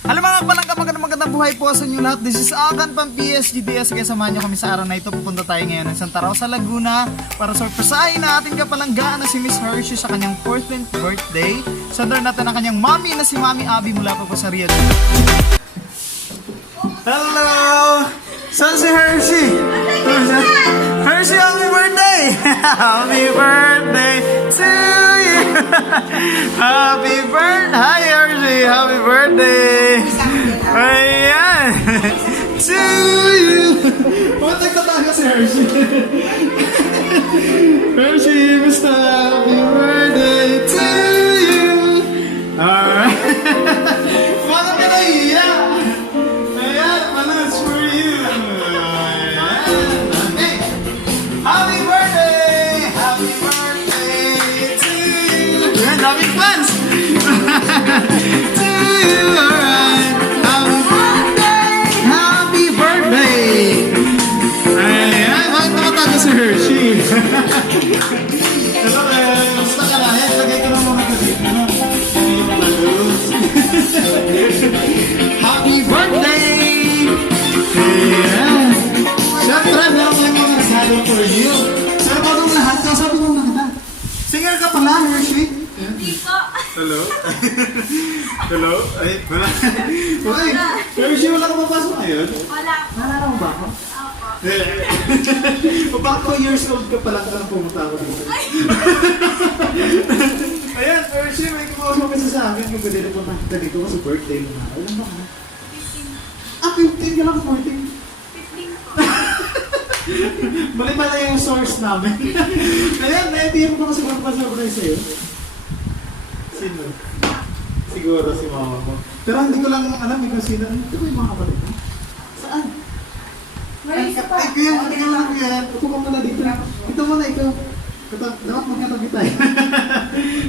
Alam mga magandang buhay po sa inyo lahat. This is Akan Pang PSGDS. Kaya samahan nyo kami sa araw na ito. Pupunta tayo ngayon ng Santa Rosa, Laguna para surpresahin na ating kapalanggaan na si Miss Hershey sa kanyang 14th birthday. Sandar natin ang kanyang mommy na si Mami Abby mula pa po sa Riyadh. Hello! Saan si Hershey? Hershey, happy birthday! Happy birthday to you! Happy birthday! Hi Hershey! Happy birthday! Ayan! To you! Ba't nagtatago si Hershey? Hershey, basta happy birthday to you! Alright! Bakit ka naiiyak? Ayan, balloons for you! Ayan! Happy birthday! Happy birthday to you! Ayan, daming fans! To you! Alright! Happy birthday! Happy birthday! Ayan, bakit nakatago si Hershey? Ito, basta ka na. Ayan, lagay ko lang mga dito. Happy birthday! Ayan! Siyempre, meron ko yung mga salo for you. Pero bagong lahat, sabi mo na kita. Singer ka pala, Hershey? Hindi po. Hello? Hello? Ay, wala. Okay, Hershey, wala ka papasok ngayon? Wala po. Naalala mo ba ako? Opo. O baka 2 years old ka pa lang ka pumunta ako dito. Ayan, Hershey, may kumausap kasi sa akin kung pwede na pumunta kita dito kasi birthday mo na. Alam mo ka? 15 ka lang, 14. 15 po. Mali pala yung source namin. Ayan, na-idea mo ba kasi magpa-surprise sa'yo? Sino? Siguro si mama mo. Pero hindi ko lang alam kung sino. Ito ba yung mga kapatid mo? Saan? Ay, kaya lang yan. Ito ka pala dito. Ito muna ikaw. Dapat magkatabi tayo.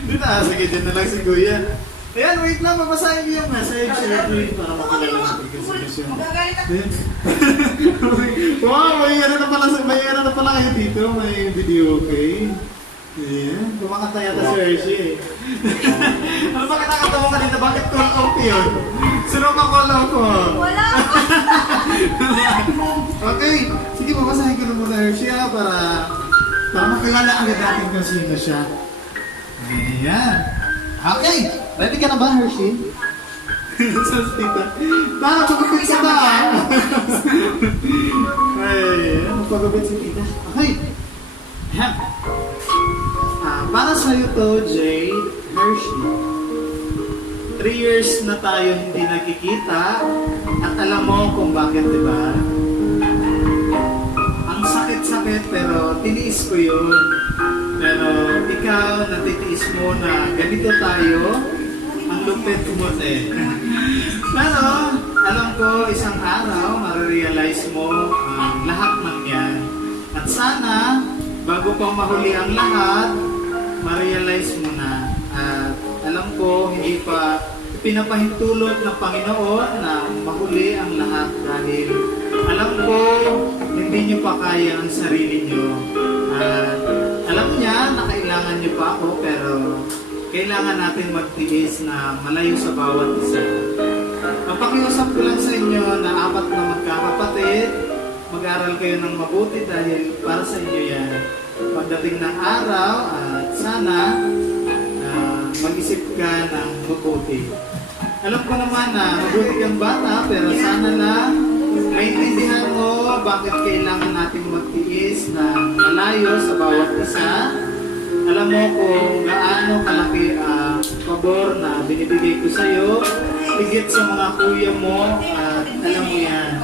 Dito sige, dyan na lang si Kuya. Ayan, wait lang. Mabasahin ko yung message. Para makilala natin kasi. Magagalit ako. Wow, may ano na pala kayo dito. May video, okay? Ayan, kumakanta yata si Hershey. Ano ba kinakanta mo kanina? Bakit call out yun? Sino ka call out ko? Wala po. Okay, sige, mabasahin ko na muna Hershey para makilala agad natin kung sino siya. Ayan. Okay, ready ka na ba Hershey? Saan si tita? Tara, pagupit ka na! Ayan, pagupit si tita. Okay. Ayan. Para sa'yo to, Jay Hershey. 3 years na tayo hindi nagkikita at alam mo kung bakit, di ba? Ang sakit-sakit pero tiniis ko yun. Pero ikaw, natitiis mo na ganito tayo, ang lupit mo Pero alam ko, isang araw, marirealize mo ang lahat ng yan. At sana, bago pang mahuli ang lahat, ma-realize mo na at alam ko hindi pa pinapahintulot ng Panginoon na mahuli ang lahat dahil alam ko hindi niyo pa kaya ang sarili niyo at alam niya na kailangan niyo pa ako pero kailangan natin magtiis na malayo sa bawat isa. Ang pakiusap ko lang sa inyo na 4 na magkakapatid, mag-aral kayo ng mabuti dahil para sa inyo yan. Pagdating ng araw at sana mag-isip ka ng mabuti. Alam ko naman na mabuti kang bata pero sana lang maintindihan mo bakit kailangan natin magtiis na malayo sa bawat isa. Alam mo kung gaano kalaki ang pabor na binibigay ko sa iyo, higit sa mga kuya mo at alam mo yan.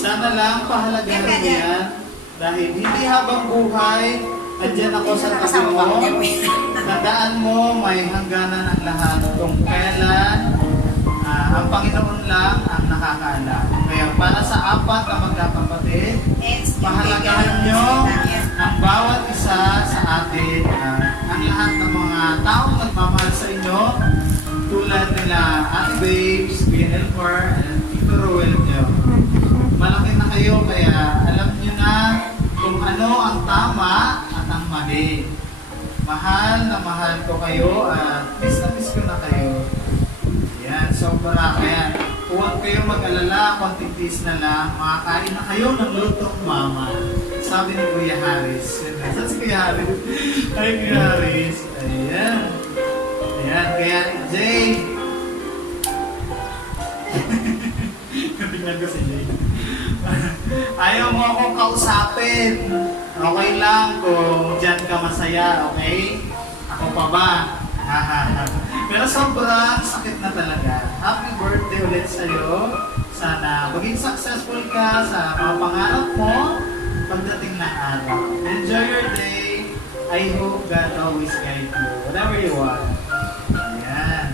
Sana lang pahalagahan mo yan. Dahil hindi habang buhay, andyan ako sa tabi mo. Tandaan mo, may hangganan ang lahat. Kung kailan, ang Panginoon lang ang nakakaalam. Kaya para sa 4 na magkakapatid, pahalagahan nyo ang bawat isa sa atin. Ang lahat ng mga taong nagmamahal sa inyo, tulad nila Ate Babes, Kuya Elmer, and Tito Rowell nyo. Malaki na kayo, kaya alam nyo na kung ano ang tama at ang mali. Mahal na mahal ko kayo at miss na miss ko na kayo. Yan. sobra. Kaya huwag kayong mag-alala, konting tiis na lang, makakain na kayo ng lutong mama. Sabi ni Kuya Haris. Saan si Kuya Haris? Ay, Kuya Haris. Ayan. Ayan, kaya Jay. Tingnan ko si Jay. Ayaw mo akong kausapin. Okay lang kung dyan ka masaya, okay? Ako pa ba? Pero sobrang sakit na talaga. Happy birthday ulit sa'yo. Sana maging successful ka sa mga pangarap mo pagdating ng araw. Enjoy your day. I hope God always guide you. Whatever you want. Ayan.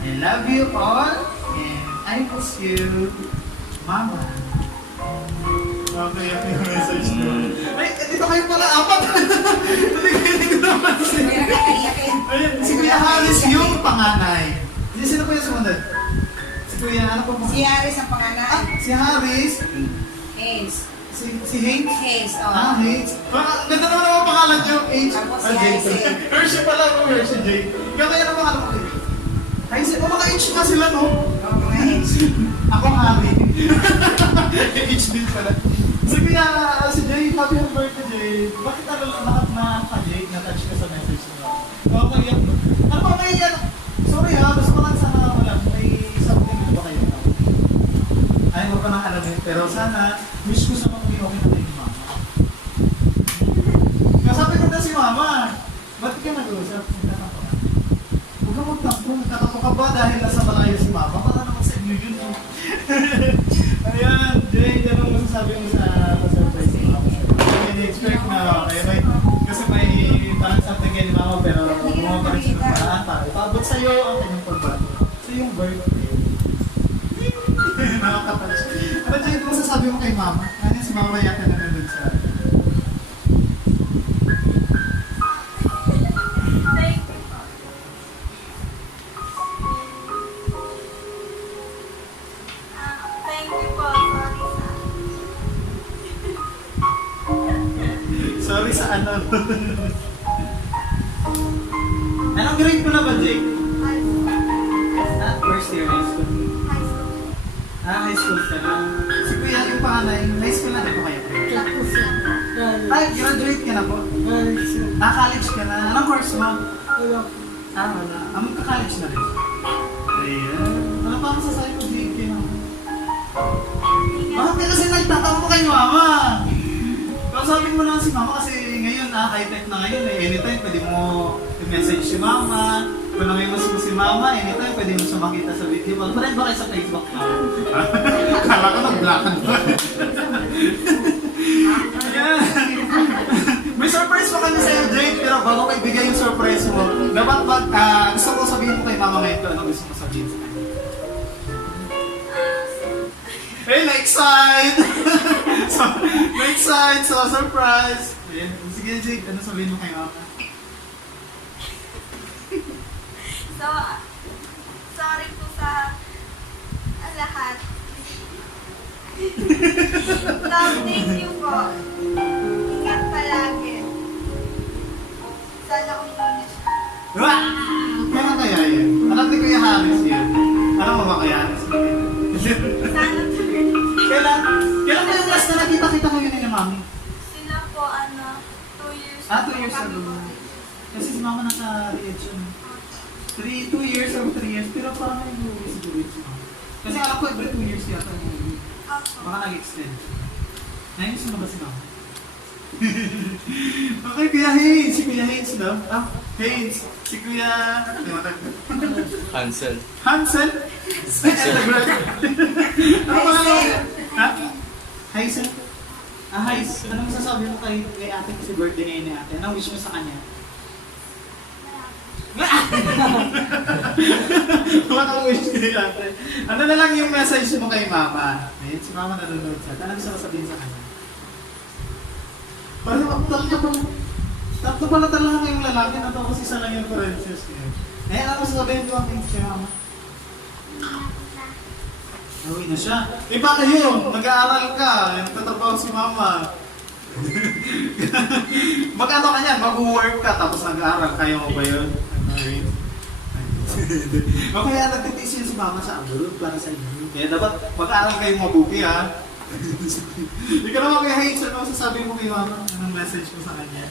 I love you all. And I miss you. Mama. Okay, yung message mo. Ay, dito kayo pala, apat! Hindi ko naman siya. Ayun, si Kuya Haris yung panganay. Sino po yung sumunod? Si Kuya, ano po Si Haris ang pangalan. Si Haris. Hayes. Si Hayes? Hayes, oo. Hayes. Ganda naman ang pangalan niyo, H. Ako si Haris. Hershey pala ako, Hershey J. Ganda yan ang pangalan ko. Hayes, mga H na sila, no? Oo, mga Hayes. Ako Harry. H din pala. Si Kuya, si Jay, happy birthday, Jay. Bakit lahat na Jay, na-touch ka sa message mo? Okay, yan. Ano ba, may yan? Sorry ha, gusto ko lang sana wala. May something na ba kayo? Ayaw mo pa nang alamin, pero sana, wish ko sa mga okay na kayo ni Mama. Kasabi ko na si Mama, ba't ka nag-uusap? Nagtatampo ka. Huwag ka magtampo, nagtatampo ka ba dahil nasa malayo si Mama? Para naman sa inyo yun. Ayan, Jay, anong masasabi mo sa surprise ni Mama? Ini-expect na, kaya may, kasi may parang something kay ni Mama, pero gumawa pa rin siya ng paraan para ipabot sa'yo ang kanyang pagbago. So yung birthday. Nakakatouch. Ano, Jay, ano masasabi mo kay Mama? Ano si Mama yata na nandun sa... Thank you po. Thank you po. Sorry sa ano. Anong grade mo na ba, Jake? First year high school. High school ka na. Si Kuya yung panganay, high school na din po kayo. Ay, graduate ka na po? College ka na. Anong course mo? Wala. Magka-college na rin. Ayan. Ano pa ang sasabi mo, Jake? Bakit kasi nagtatanong mo kay Mama? Kausapin mo lang si Mama kasi ngayon, high-tech na ngayon eh. Anytime pwede mo i-message si Mama. Kung namimiss mo si Mama, anytime pwede mo siya makita sa video. Mag-friend ba kayo sa Facebook na? Kala ko nag-blockan ba? Ayan. May surprise pa kami sa'yo, Jake, pero bago ko ibigay yung surprise mo, dapat gusto ko sabihin mo kay Mama ngayon ano gusto mo sabihin sa kanya. Hey, na-excite! Na-excite! So, surprise! Ayan. Sige, Jake, ano sabihin mo kay Mama? So, sorry po sa lahat. Thank you po. Ingat palagi. Sana umuwi siya. Wah! Kailan kaya yun? Alam ni Kuya Haris yun. Alam mo ba kaya Haris? Sana Kailan mo yung last na nakita-kita mo yun ni Mami? sila po, 2 years 2 years kami ago. po. Kasi si Mama naka-reaction. 2 years or 3 years, pero parang may buwi siguro yun si Mama. Kasi alam ko every 2 years yata yung buwi. Opo. Baka nag-extend. Nainis mo na ba si Mama? Okay, Kuya Haynes. Si Kuya Haynes daw. Haynes. Si Kuya... Hansel. Hansel? Ano pa nga? Ha? Hazel? Hazel. Ano masasabi mo kay ate kasi birthday ngayon ni ate? Anong wish mo sa kanya? Anong wish kay ate? Ano na lang yung message mo kay Mama? Ayun, si Mama nanonood siya. Ano gusto mo sabihin sa kanya? Parang tatlo pala talaga yung lalaki na tapos isa lang yung princess. Eh, ano sasabihin ko ang things kay Mama? Uwi na siya. Eh, baka yun, nag-aaral ka, nagtatrabaho si Mama. Mag-ano ka niyan, mag-work ka, tapos nag-aaral. Kaya mo ba yun? O kaya nagtitiis yun si mama sa abroad para sa inyo. Kaya dapat mag-aaral kayo mabuti ha. Hindi ka naman kaya Hayes, ano sasabi mo kay mama? Anong message mo sa kanya?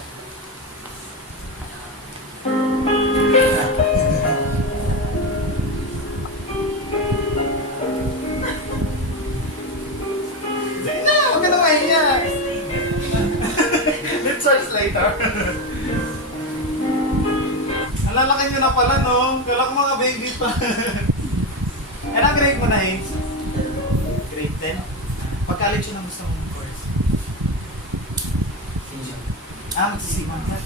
Sige na, huwag ka na mahiya. Let's search later. Nalalaki nyo na pala, no? Kala ko mga baby pa. Anong grade mo na, Hayes? Grade 10? Pag-college yun ang gusto mong course? Magsisiman ka?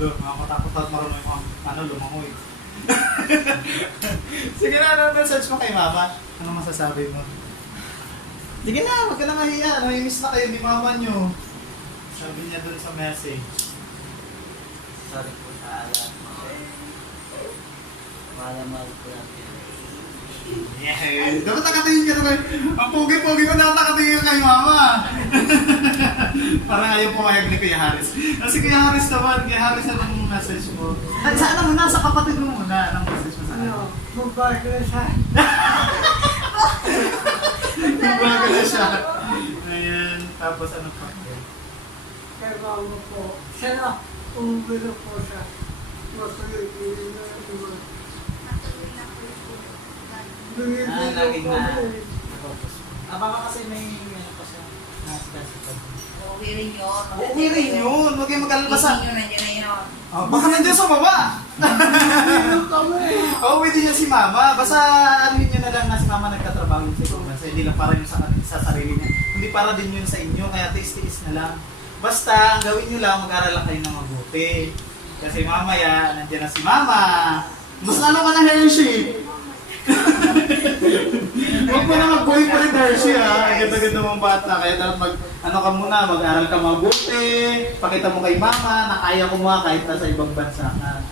Makatakot at marunong yung lumangoy. Sige na, ano message mo kay mama? Ano masasabi mo? Sige na, huwag ka na mahiya. Namimiss na kayo ni mama nyo. Sabi niya dun sa message. Sorry po sa alam. Mahal po natin. Yeah, dapat nakatingin ka naman. Ang pogi-pogi ko dapat nakatingin ka kay mama. Parang ayaw pumayag ni Kuya Haris. Kasi Kuya Haris naman, Kuya Haris anong message mo? Ay, sa ano muna, sa kapatid mo muna. Anong message mo sa kanya? Magbago na siya. Bago na siya. Ayan, tapos ano pa? Kaya mama po. Siya na. Umubilo po siya. Masulit-ulit na naman. Natuloy na po yung Laging na. Baka kasi may ano pa siya. Nasa Okay rin yun. okay rin yun. Huwag kayong mag-alala Ising sa... yun, nandiyan na yun. Oh, baka nandiyan sa baba. Oo, pwede niya si mama. Basta anuhin niyo na lang na si mama nagtatrabaho yun sa ibang bansa. Hindi lang para yun sa sarili niya. Hindi para din yun sa inyo. Kaya tiis-tiis na lang. Basta, ang gawin niyo lang, mag-aral lang kayo ng mabuti. Kasi mamaya, nandiyan na si mama. Mas lalo ka na Hershey. Huwag mo na mag-boyfriend Hershey ha. Ang ganda-ganda mong bata. Kaya dapat mag-aral ka mabuti. Pakita mo kay mama na kaya mo mga kahit nasa ibang bansa ka.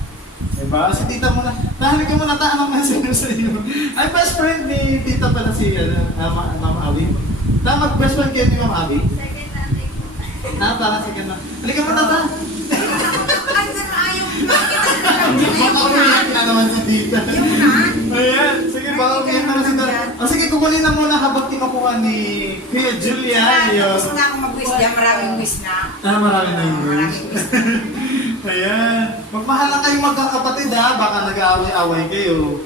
Diba? Si tita mo na, nahalik mo na anong message sa iyo. Ay, best friend ni tita pala si Ma'am Abby. Tama, best friend kayo ni Ma'am Abby? second nanay po. Parang sige na. Halika mo na ta. Ay, sir, ayaw ko. Baka umiyak na naman si tita. Ayan, sige, baka umiyak na naman si tita. O sige, kukunin na muna habang tinukuha ni Kuya Julian. Gusto na akong mag-wish dyan. Maraming wish na. Marami na yung Maraming wish. wish na. Ayan. Magmahal lang kayong magkakapatid ha. Baka nag-aaway-away kayo.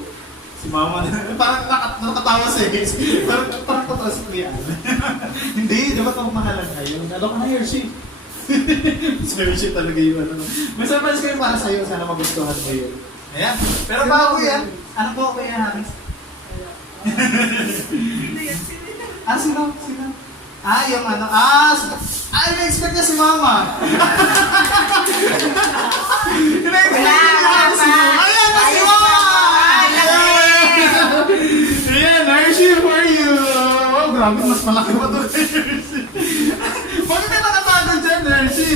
Si mama na. Parang nakatawa sa guys. Parang katawa si Kuya. Hindi, dapat magmahalan kayo. Ano ka na, Hershey? Si Hershey talaga yung ano. May surprise kayo para sa'yo. Sana magustuhan mo yun. Ayan. Pero bago yan, ano po Kuya Haris? Sino? Yung ano. Na-expect niya si mama. Ayan na si mama! Ayan, Hershey for you! Oh, grabe, mas malaki pa ito, Hershey. Bakit ka nakatagal dyan, Hershey?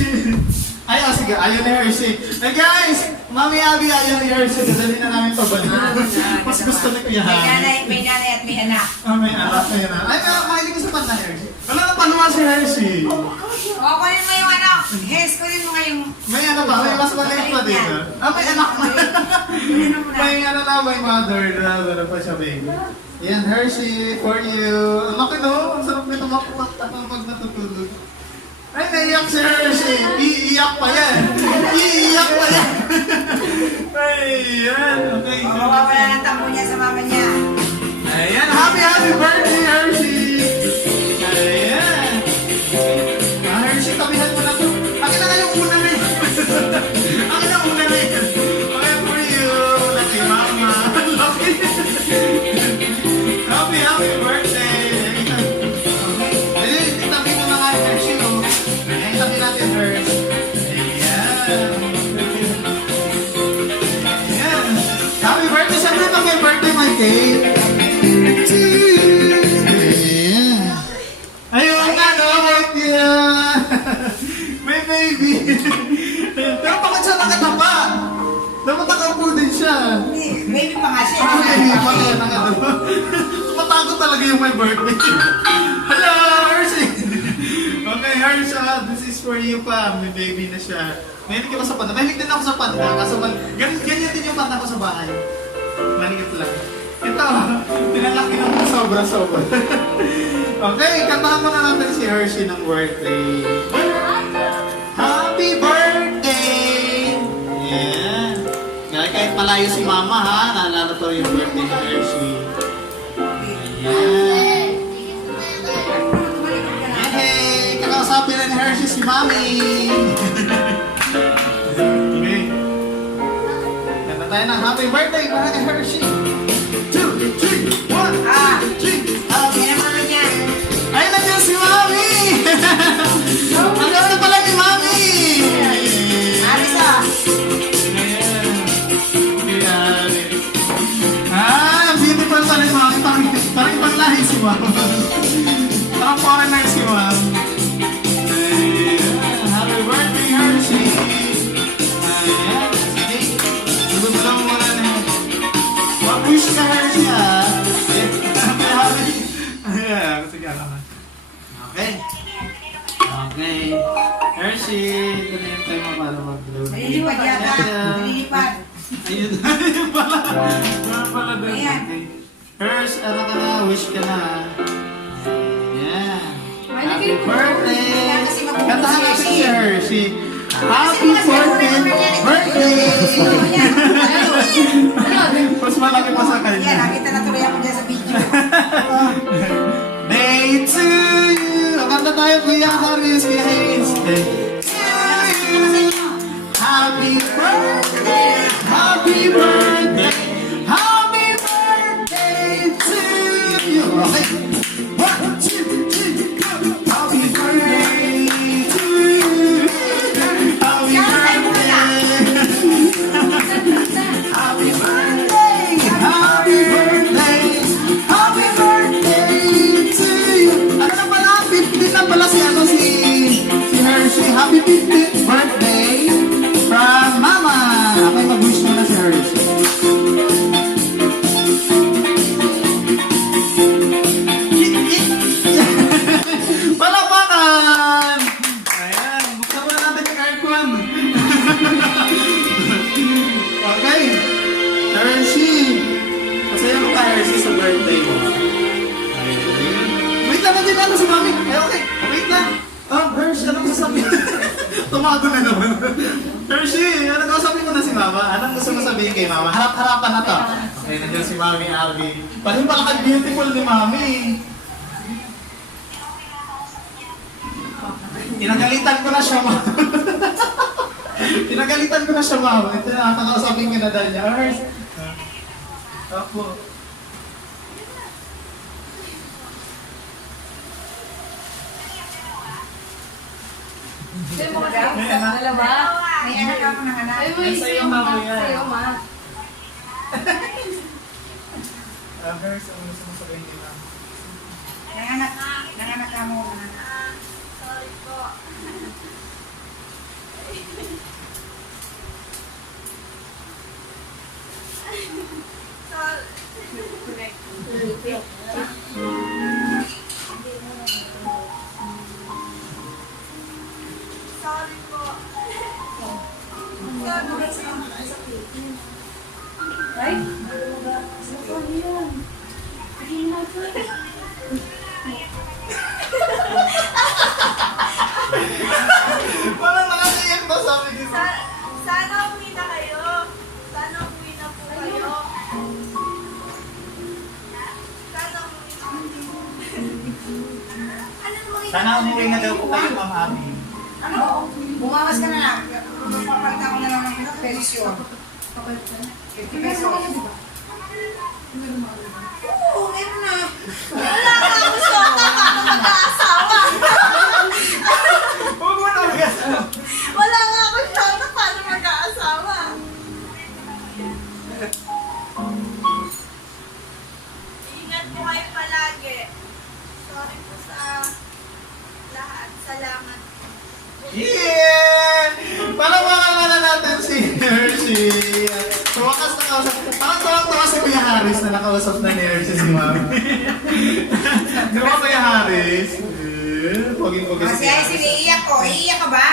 Ay, sige, ayaw ni Hershey. Hey guys, Mami Abby ayaw ni Hershey. Dali na namin pabalik. Mas gusto ni Kuya Haris. May nanay at may anak. May anak na yun. Ay, pero mahilig ko sa panda, Hershey. Wala nang panuwa si Hershey. O, kunin mo yung ano. Hes, kunin mo ngayong... May ano ba? May mas maliit pa dito. May anak na. May ano na, may mother na. Wala pa siya, baby. Yan, Hershey, for you. Ang laki no? Ang sarap nito makuha pag natutulog. Ay, naiyak si Hershey. Iiyak pa yan. Iiyak pa yan. Ayan. Okay. Mawawala ng tambo niya sa mama niya. Ayan. Happy birthday, Hershey. Ayan. Hershey, tabihan mo na to. Akin na kayong una rin. Akin na una rin. Okay, for you. Lucky mama. Lucky. Happy birthday. Ayun, itabi mo na nga, Hershey. Ayan, itabi natin, Hershey. Ayan. Ayan. Happy birthday. Siyempre ito may birthday, my cake. Ayan. Ayun nga, no? May baby. Pero bakit siya nakatapa? Dapat nakaupo din siya. Baby pa nga siya. Baby pa kaya nakatapa. Tumatakot talaga yung my birthday. Hello, Hershey! Okay, Hershey, this is for you pa. May baby na siya. Mahilig ka ba sa panda? Mahilig din ako sa panda. Kaso ganyan din yung panda ko sa bahay. Maliit lang. Ito, pinalaki ng sobra-sobra. Okay, kantahan mo na natin si Hershey ng birthday. Happy birthday! Yeah. Kahit malayo si mama ha, naalala to yung birthday ni Hershey. Ayan. Hey, kakausapin na ni Hershey si mami. Okay. Kanta tayo ng happy birthday para kay Hershey. 2, 3, 1, 2, 3. Okay naman yan. Ay, nandiyan si mami! Ang ganda pala ni mami! Alis ah. Ah, beautiful pala ni mami. Parang ibang lahi si mami. Parang foreigner si mami. Ayan. Happy birthday, Hershey! Ayan. Sige. Lulubulaw mo muna na. Mag-wish ka, Hershey, ah. Ayan. Sige, alam na. Okay. Okay. Hershey, ito na yung time mo para mag-blow. Nalilipad yata. Nalilipad. Ayun. Ayun pala. Ayun pala doon. Ayan. Okay. Hersh, ano ka na? Wish ka na. Ayan. Happy birthday! Kantahan natin si Hershey. Happy 14th birthday! Mas malaki pa sa Yan, kanya. nakita na tuloy ako dyan sa video. Day to you! Kanta tayo, Kuya Haris, Kuya Hayes. Day to you! Happy birthday! Happy birthday! Happy birthday to you! Okay. 1, 2, 3, go! Happy birthday to you! Happy birthday! Happy birthday! Happy birthday! Happy birthday to you! Ano na pala? 15 na pala si Hershey. Happy 15th birthday from Mama! Okay, mag-wish mo na si Hershey. Palakpakan! Ayan, buksan mo na natin yung aircon. Okay. Hershey. Masaya mo ka, Hershey, sa birthday mo. Wait lang, nandiyan na si Mami. Ay, okay. Wait lang. Oh, Hershey, anong sasabihin? Tumago na naman. Hershey, anong sasabihin mo na si Mama? Anong gusto mo sabihin kay Mama? Harap-harapan na to. Okay, nandiyan si Mami, Abby. Paano pala ka-beautiful ni Mami? Tinagalitan ko na siya, Mama. Tinagalitan ko na siya, Mama. Ito na, nakakausapin ko na dahil niya. Hershey. Apo. Dalawa. May anak ako ng anak. Sa'yo, Mama, yan. Sa'yo, ma. Hershey, ano gusto mo sabihin kay Mama? Nanganak ka mo. Sorry po. Sorry. Sorry po. Right? Parang nakakayak na sabi ni Mama. Sana umuwi na kayo. Sana umuwi na po kayo. Sana umuwi na kayo. Ano namang Sana umuwi na daw po kayo, Ma'am Abby. Ano? Bumawas ka na lang. Papalitan ko na lang ng pensyon. 50 pesos. Oo, meron na. Wala ka gusto ka paano mag-aasawa. Huwag mo na mag-asawa. Wala nga ako shota paano mag-aasawa. Ingat po kayo palagi. Sorry po sa lahat. Salamat. Yeah! Palawakan na natin si Hershey. Tumakas na kausap. Parang tuwang-tuwa si Kuya Haris na nakausap na ni Hershey si Mami. Di ba, Kuya Haris? Poging-pogi si Kasi Kuya ay Haris. siniiyak ko. Iiyak ka ba?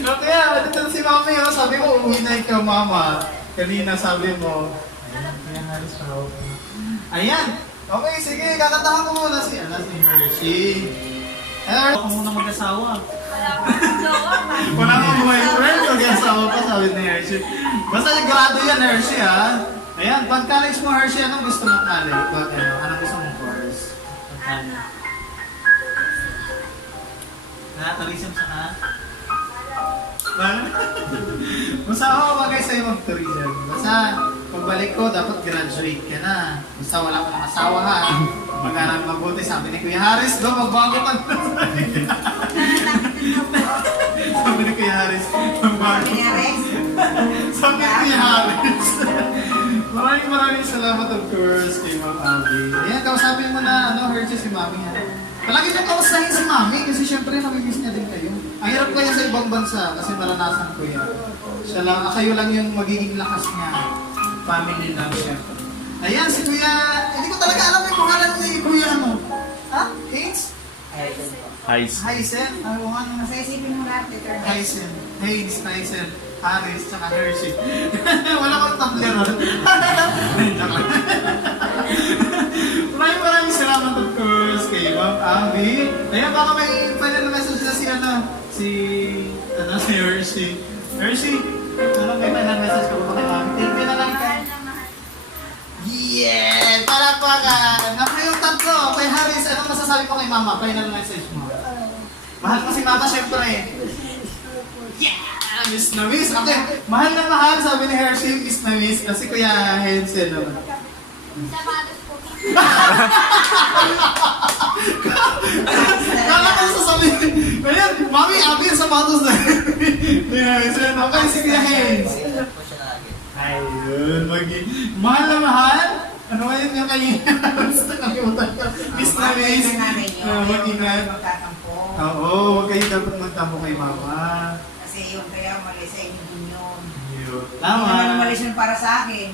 So, Kaya, dito si Mami, oh, sabi ko, uuwi na ikaw, Mama. Kanina sabi mo, ayan, halos pa. Ayan! Okay, sige, kakantahan ko muna si Hershey. Ako muna mag-asawa. Wala ko ng jowa. Wala kang boyfriend, mag-asawa pa, sabi ni Hershey. Basta grado yan, Hershey, ha? Ayan, pag-college mo, Hershey, anong gusto mong college? Anong gusto mong course? Ana. Tourism sa ka? Basta ako bagay sa'yo mag-tourism. Basta pagbalik ko, dapat graduate ka na. Basta wala kang asawa ha. Mag-aral mabuti. Sabi ni Kuya Haris, go, magbago ka na. Sabi ni Kuya Haris, magbago. Pinares? Sabi ni Kuya Haris. Maraming salamat of course kay Ma'am Abby. Ayan, kausapin mo na, Hershey, si Mami ha. Palagi niyo kausahin si Mami kasi syempre namimiss niya din kayo. Ang hirap kaya sa ibang bansa kasi naranasan ko yan. Siya lang, kayo lang yung magiging lakas niya. Family lang syempre. Ayan, si Kuya, hindi ko talaga alam yung pangalan ni Kuya ano. Ha? Haynes? Hysen? Ano nga naman? Nasa isipin mo lahat, Peter. Hysen. Haynes, Hysen, Harris, tsaka Hershey. Wala kang tableron. Maraming salamat of course kay Ma'am Abby. Ayan, baka may final message na si Hershey. Hershey, may final message ka ba kay Mami? Thank you na lang. Mahal na mahal. Yeah! Palakpakan! Ako yung tatlo. Kay Harris, anong masasabi mo kay Mama? Final message mo. Mahal mo si Mama, syempre. Yeah! Miss na miss. Okay, mahal na mahal, sabi ni Hershey, miss na miss. Kasi Kuya Hensen naman. Sapatos po. Kala ko sasabihin. Ayan, Mami, Abby yung sapatos na. Ni Hensen. Okay, si Kuya Hens. Ayun, mahal na mahal. Ano nga yun yung kanina? Basta nakalimutan ko. Miss na miss. Mag-ingat. Magtatampo. Oo, huwag kayo dapat magtampo kay Mama. Kasi yun, kaya umalis sa inyo din yun. Yun. Hindi naman Tama. umalis yun para sa akin.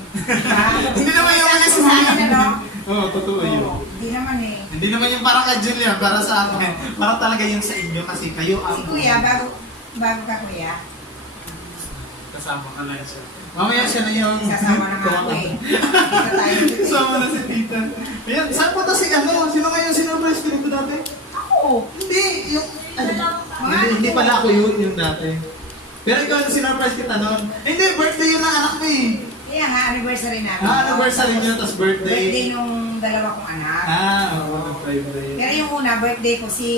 Hindi naman yung umalis sa mo akin, yan. ano? Oo, totoo yun. Oo, hindi naman eh. Hindi naman yung para kay Julia, para sa akin. Para talaga yung sa inyo kasi kayo ang... Si Kuya, bago ka Kuya, Kasama ka na siya. Mamaya siya na yung... sasama na nga ako eh. Dito tayo. Kasama na si tita. Ayan, saan po to si ano? Sino nga yung sinurprise ko dito dati? Ako. Hindi, yung... Hindi pala ako yung dati. Pero ikaw yung sinurprise kita noon. Hindi, birthday yun ng anak mo eh. Kaya nga, anniversary namin. Anniversary niyo, tapos birthday. Birthday nung dalawa kong anak. Oo, birthday. Pero yung una, birthday ko si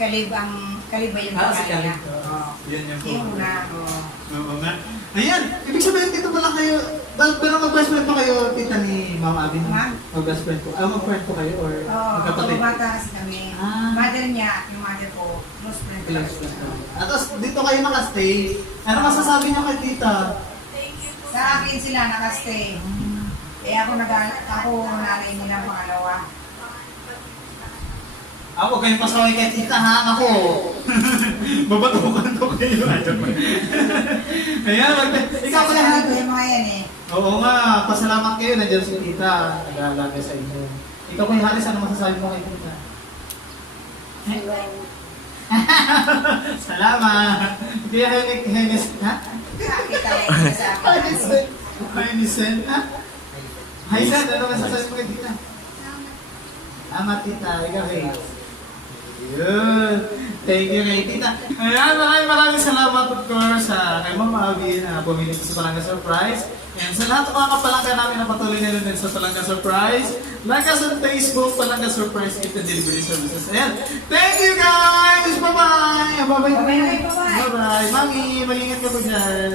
Kalib ba yung Si pangalan Kalib. niya? Oo. Yan yung Yung una, oo. Oo nga. Ayan, ibig sabihin dito pala kayo, pero mag-best friend pa kayo, tita ni Mama Abby? Ma'am? Mag-best friend po. Mag-friend po kayo or Oo, magkapatid? bata kasi kami. Ah. Mother niya at yung mother ko, close friend ko. Close friend po. At tapos dito kayo nakastay. Ano masasabi niyo kay tita? Thank you po. Sa akin sila nakastay. Eh ako nanay nilang pangalawa. Ako, kayo pasaway kay tita ha, ako. Babatukan ko kayo. Ayan, ikaw Kasi kaya. ko yung mga yan eh. Oo nga, pasalamat kayo, nandiyan si tita. Nag-aalaga sa inyo. Ikaw kay Haris, ano masasabi mo kay tita? Salamat. Kaya Henis, ha? Kita lang sa akin. Henisen, ha? Haisen, ano masasabi mo kay tita? Salamat tita, ikaw Hayes. Yun. Thank you kay tita. Ayan, maraming salamat of course kay Mama Abby na bumili sa Palangga Surprise. And sa lahat ng mga kapalangga namin na patuloy na rin sa Palangga Surprise, like us on Facebook, Palangga Surprise Gift and Delivery Services. Ayan. Thank you guys! Bye-bye! Bye-bye! Bye-bye. Bye-bye! Mami, mag-ingat ka po dyan.